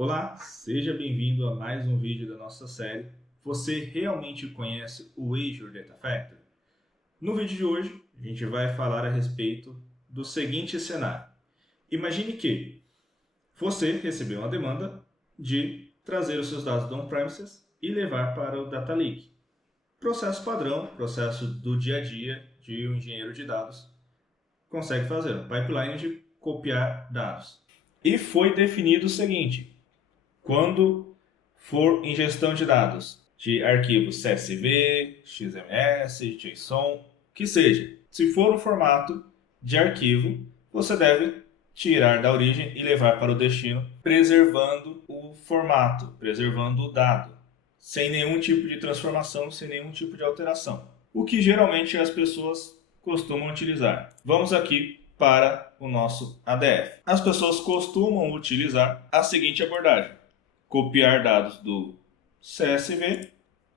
Olá, seja bem-vindo a mais um vídeo da nossa série. Você realmente conhece o Azure Data Factory? No vídeo de hoje, a gente vai falar a respeito do seguinte cenário. Imagine que você recebeu uma demanda de trazer os seus dados do on-premises e levar para o Data Lake. Processo padrão, processo do dia a dia de um engenheiro de dados consegue fazer, um pipeline de copiar dados. E foi definido o seguinte: quando for ingestão de dados de arquivos CSV, XMS, JSON, que seja, se for um formato de arquivo, você deve tirar da origem e levar para o destino, preservando o formato, preservando o dado, sem nenhum tipo de transformação, sem nenhum tipo de alteração. O que geralmente as pessoas costumam utilizar. Vamos aqui para o nosso ADF. As pessoas costumam utilizar a seguinte abordagem: copiar dados do CSV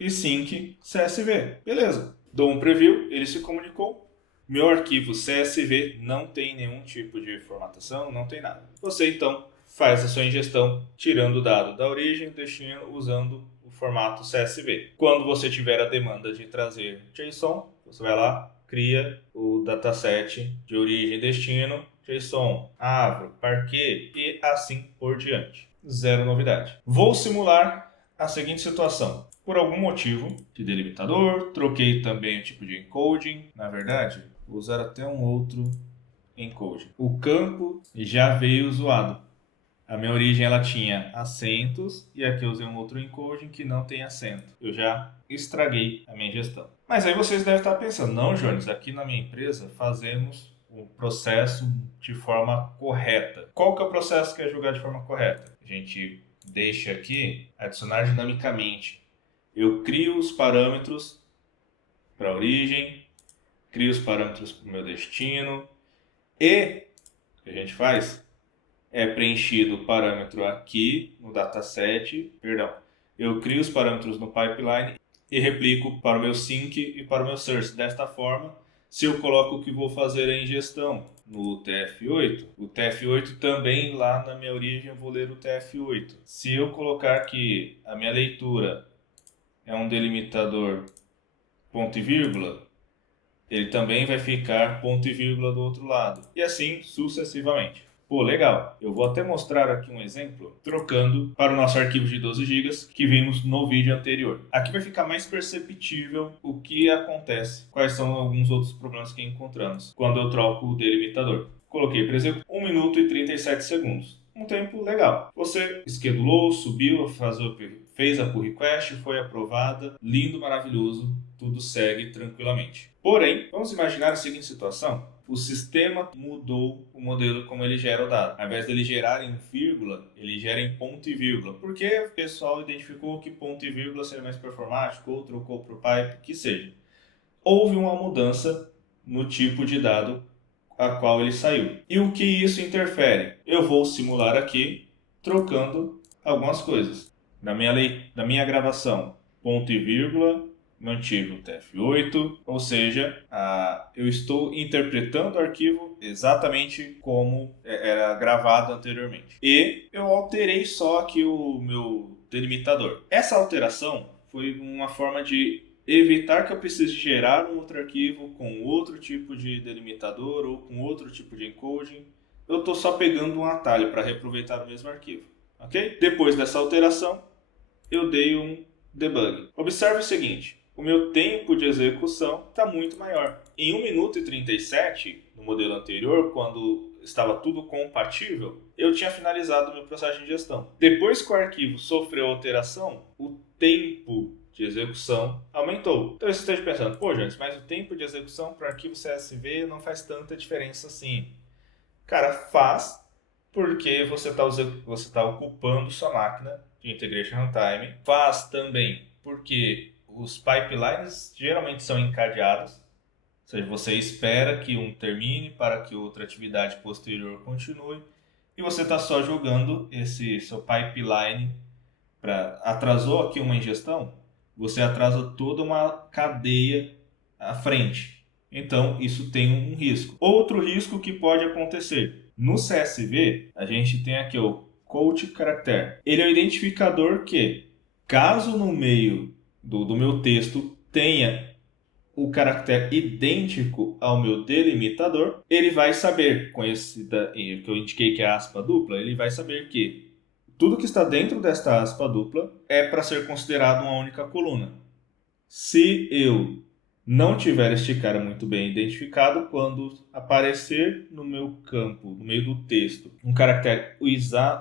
e sync CSV. Beleza. Dou um preview, ele se comunicou. Meu arquivo CSV não tem nenhum tipo de formatação, não tem nada. Você então faz a sua ingestão tirando o dado da origem e destino usando o formato CSV. Quando você tiver a demanda de trazer JSON, você vai lá, cria o dataset de origem e destino, JSON, Avro, Parquet e assim por diante. Zero novidade. Vou simular a seguinte situação. Por algum motivo de delimitador, troquei também o tipo de encoding. Na verdade, vou usar até um outro encoding. O campo já veio zoado. A minha origem ela tinha acentos e aqui eu usei um outro encoding que não tem acento. Eu já estraguei a minha gestão. Mas aí vocês devem estar pensando, não, Jones, aqui na minha empresa fazemos o processo de forma correta. Qual que é o processo que é julgado de forma correta? A gente deixa aqui adicionar dinamicamente. Eu crio os parâmetros para a origem, crio os parâmetros para o meu destino e o que a gente faz é preenchido o parâmetro aqui no dataset, eu crio os parâmetros no pipeline e replico para o meu sync e para o meu source. Desta forma, se eu coloco que vou fazer a ingestão no TF8, o TF8 também lá na minha origem eu vou ler o TF8. Se eu colocar que a minha leitura é um delimitador ponto e vírgula, ele também vai ficar ponto e vírgula do outro lado. E assim sucessivamente. Pô, legal. Eu vou até mostrar aqui um exemplo, trocando para o nosso arquivo de 12 GB que vimos no vídeo anterior. Aqui vai ficar mais perceptível o que acontece, quais são alguns outros problemas que encontramos quando eu troco o delimitador. Coloquei, por exemplo, 1 minuto e 37 segundos. Um tempo legal. Você schedulou, subiu, fez a pull request, foi aprovada, lindo, maravilhoso, tudo segue tranquilamente. Porém, vamos imaginar a seguinte situação: o sistema mudou o modelo como ele gera o dado. Ao invés de ele gerar em vírgula, ele gera em ponto e vírgula. Porque o pessoal identificou que ponto e vírgula seria mais performático, ou trocou para o pipe, que seja. Houve uma mudança no tipo de dado a qual ele saiu. E o que isso interfere? Eu vou simular aqui, trocando algumas coisas. Na minha gravação, ponto e vírgula, mantive o TF8, ou seja, eu estou interpretando o arquivo exatamente como era gravado anteriormente. E eu alterei só aqui o meu delimitador. Essa alteração foi uma forma de evitar que eu precise gerar um outro arquivo com outro tipo de delimitador ou com outro tipo de encoding. Eu estou só pegando um atalho para reaproveitar o mesmo arquivo. Ok? Depois dessa alteração, eu dei um debug. Observe o seguinte: o meu tempo de execução está muito maior. Em 1 minuto e 37, no modelo anterior, quando estava tudo compatível, eu tinha finalizado o meu processo de ingestão. Depois que o arquivo sofreu alteração, o tempo de execução aumentou. Então você esteja pensando, pô, Jones, mas o tempo de execução para o arquivo CSV não faz tanta diferença assim. Cara, faz, porque você tá ocupando sua máquina de Integration Runtime. Faz também porque os pipelines geralmente são encadeados, ou seja, você espera que um termine para que outra atividade posterior continue, e você está só jogando esse seu pipeline atrasou aqui uma ingestão, você atrasa toda uma cadeia à frente. Então, isso tem um risco. Outro risco que pode acontecer: no CSV, a gente tem aqui o quote character. Ele é o identificador que, caso no meio do meu texto tenha o caractere idêntico ao meu delimitador, ele vai saber, com esse que eu indiquei que é a aspa dupla, ele vai saber que tudo que está dentro desta aspa dupla é para ser considerado uma única coluna. Se eu não tiver este cara muito bem identificado, quando aparecer no meu campo, no meio do texto, um caractere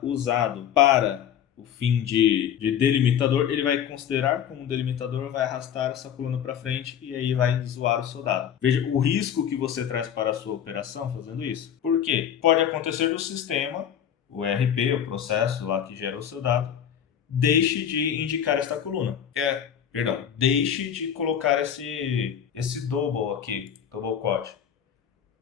usado para o fim de delimitador, ele vai considerar como um delimitador, vai arrastar essa coluna para frente e aí vai zoar o seu dado. Veja o risco que você traz para a sua operação fazendo isso. Por quê? Pode acontecer do sistema, o ERP, o processo lá que gera o seu dado, deixe de indicar esta coluna. Deixe de colocar esse double aqui, double quote.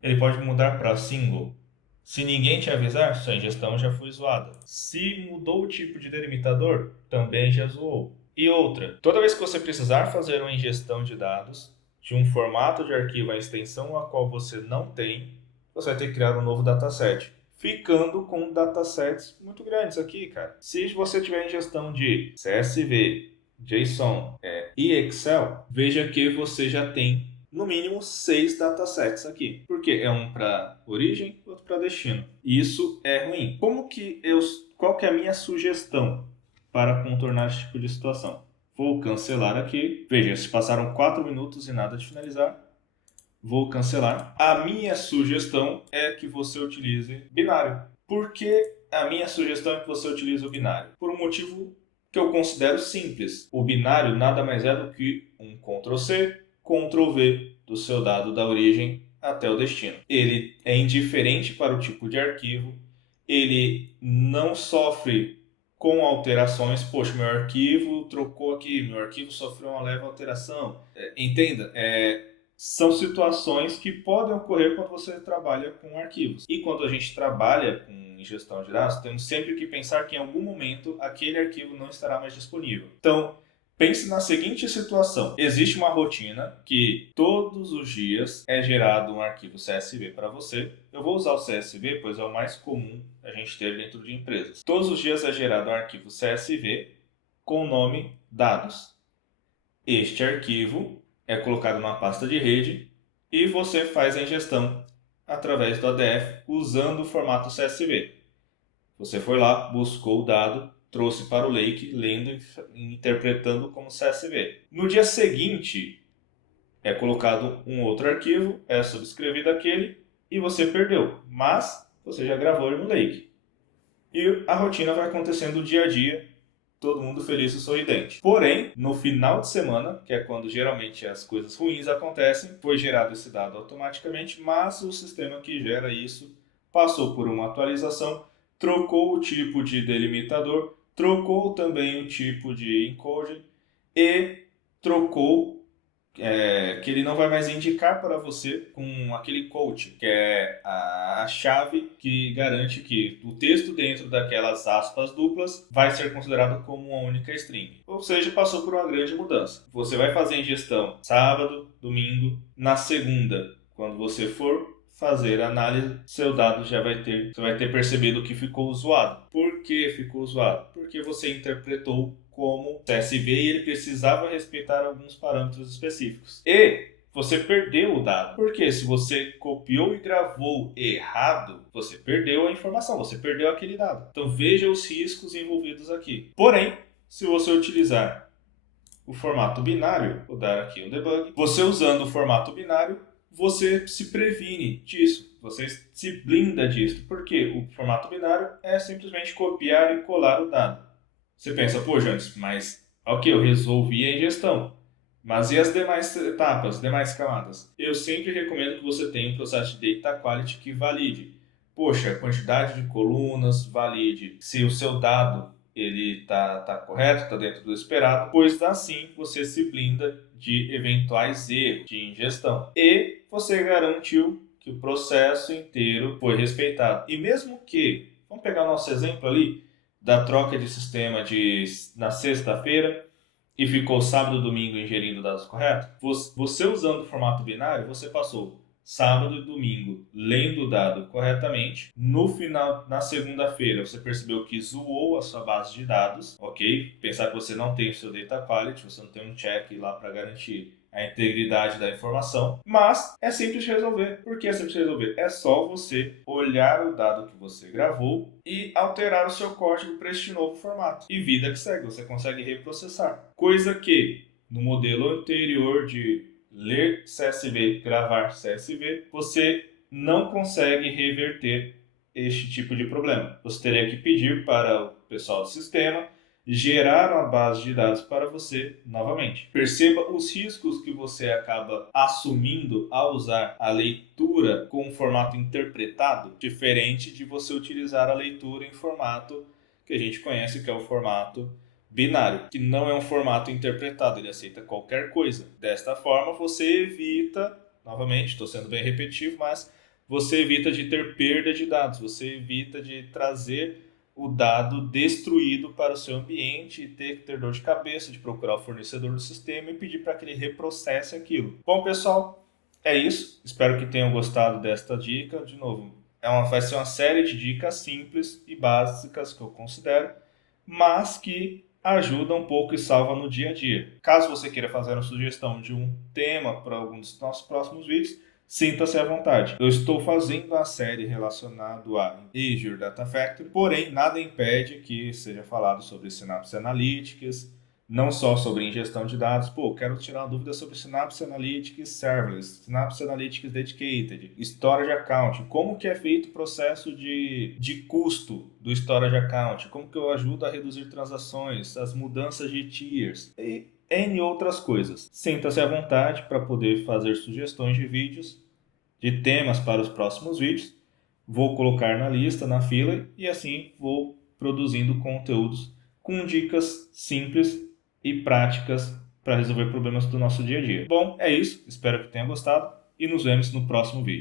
Ele pode mudar para single. Se ninguém te avisar, sua ingestão já foi zoada. Se mudou o tipo de delimitador, também já zoou. E outra, toda vez que você precisar fazer uma ingestão de dados de um formato de arquivo, a extensão a qual você não tem, você vai ter que criar um novo dataset. Ficando com datasets muito grandes aqui, cara. Se você tiver ingestão de CSV, JSON e Excel, veja que você já tem no mínimo 6 datasets aqui. Porque é um para origem, outro para destino. E isso é ruim. Qual que é a minha sugestão para contornar esse tipo de situação? Vou cancelar aqui. Veja, se passaram 4 minutos e nada de finalizar. Vou cancelar. A minha sugestão é que você utilize binário. Por que a minha sugestão é que você utilize o binário? Por um motivo que eu considero simples. O binário nada mais é do que um Ctrl+C, Ctrl+V do seu dado da origem até o destino. Ele é indiferente para o tipo de arquivo, ele não sofre com alterações. Poxa, meu arquivo trocou aqui, meu arquivo sofreu uma leve alteração. Entenda, são situações que podem ocorrer quando você trabalha com arquivos. E quando a gente trabalha com ingestão de dados, temos sempre que pensar que em algum momento aquele arquivo não estará mais disponível. Então, pense na seguinte situação. Existe uma rotina que todos os dias é gerado um arquivo CSV para você. Eu vou usar o CSV, pois é o mais comum a gente ter dentro de empresas. Todos os dias é gerado um arquivo CSV com o nome dados. Este arquivo é colocado numa pasta de rede e você faz a ingestão através do ADF usando o formato CSV. Você foi lá, buscou o dado, trouxe para o Lake, lendo e interpretando como CSV. No dia seguinte, é colocado um outro arquivo, é subscrevido aquele e você perdeu, mas você já gravou ele no Lake. E a rotina vai acontecendo dia a dia, todo mundo feliz e sorridente. Porém, no final de semana, que é quando geralmente as coisas ruins acontecem, foi gerado esse dado automaticamente, mas o sistema que gera isso passou por uma atualização, trocou o tipo de delimitador, trocou também o tipo de encoding e trocou que ele não vai mais indicar para você com aquele quote, que é a chave que garante que o texto dentro daquelas aspas duplas vai ser considerado como uma única string. Ou seja, passou por uma grande mudança. Você vai fazer a ingestão sábado, domingo, na segunda, quando você for fazer a análise, seu dado você vai ter percebido que ficou zoado. Por que ficou zoado? Porque você interpretou como CSV e ele precisava respeitar alguns parâmetros específicos. E você perdeu o dado. Porque se você copiou e gravou errado, você perdeu a informação, você perdeu aquele dado. Então veja os riscos envolvidos aqui. Porém, se você utilizar o formato binário, vou dar aqui um debug, você usando o formato binário, você se previne disso, você se blinda disso. Porque o formato binário é simplesmente copiar e colar o dado. Você pensa, pô, Jones, mas ok, eu resolvi a ingestão. Mas e as demais etapas, as demais camadas? Eu sempre recomendo que você tenha um processo de data quality que valide. Poxa, a quantidade de colunas, valide se o seu dado ele tá correto, está dentro do esperado, pois assim você se blinda de eventuais erros de ingestão. E você garantiu que o processo inteiro foi respeitado. E mesmo que, vamos pegar o nosso exemplo ali, da troca de sistema na sexta-feira e ficou sábado e domingo ingerindo dados corretos, você usando o formato binário, você passou sábado e domingo lendo o dado corretamente. No final, na segunda-feira, você percebeu que zoou a sua base de dados, ok? Pensar que você não tem o seu data quality, você não tem um check lá para garantir a integridade da informação, mas é simples de resolver. Por que é simples de resolver? É só você olhar o dado que você gravou e alterar o seu código para este novo formato. E vida que segue, você consegue reprocessar. Coisa que no modelo anterior de ler CSV, gravar CSV, você não consegue reverter este tipo de problema. Você teria que pedir para o pessoal do sistema gerar uma base de dados para você novamente. Perceba os riscos que você acaba assumindo ao usar a leitura com um formato interpretado, diferente de você utilizar a leitura em formato que a gente conhece, que é o formato binário, que não é um formato interpretado, ele aceita qualquer coisa. Desta forma, você evita, novamente, estou sendo bem repetitivo, mas você evita de ter perda de dados, você evita de trazer o dado destruído para o seu ambiente e ter que ter dor de cabeça de procurar o fornecedor do sistema e pedir para que ele reprocesse aquilo. Bom, pessoal, é isso. Espero que tenham gostado desta dica. De novo, vai ser uma série de dicas simples e básicas que eu considero, mas que ajuda um pouco e salva no dia a dia. Caso você queira fazer uma sugestão de um tema para algum dos nossos próximos vídeos, sinta-se à vontade. Eu estou fazendo a série relacionada a Azure Data Factory, porém nada impede que seja falado sobre Synapse Analytics, não só sobre ingestão de dados. Pô, quero tirar uma dúvida sobre Synapse Analytics Serverless, Synapse Analytics Dedicated, Storage Account, como que é feito o processo de custo do Storage Account, como que eu ajudo a reduzir transações, as mudanças de tiers e N outras coisas. Sinta-se à vontade para poder fazer sugestões de vídeos, de temas para os próximos vídeos. Vou colocar na lista, na fila, e assim vou produzindo conteúdos com dicas simples e práticas para resolver problemas do nosso dia a dia. Bom, é isso. Espero que tenha gostado e nos vemos no próximo vídeo.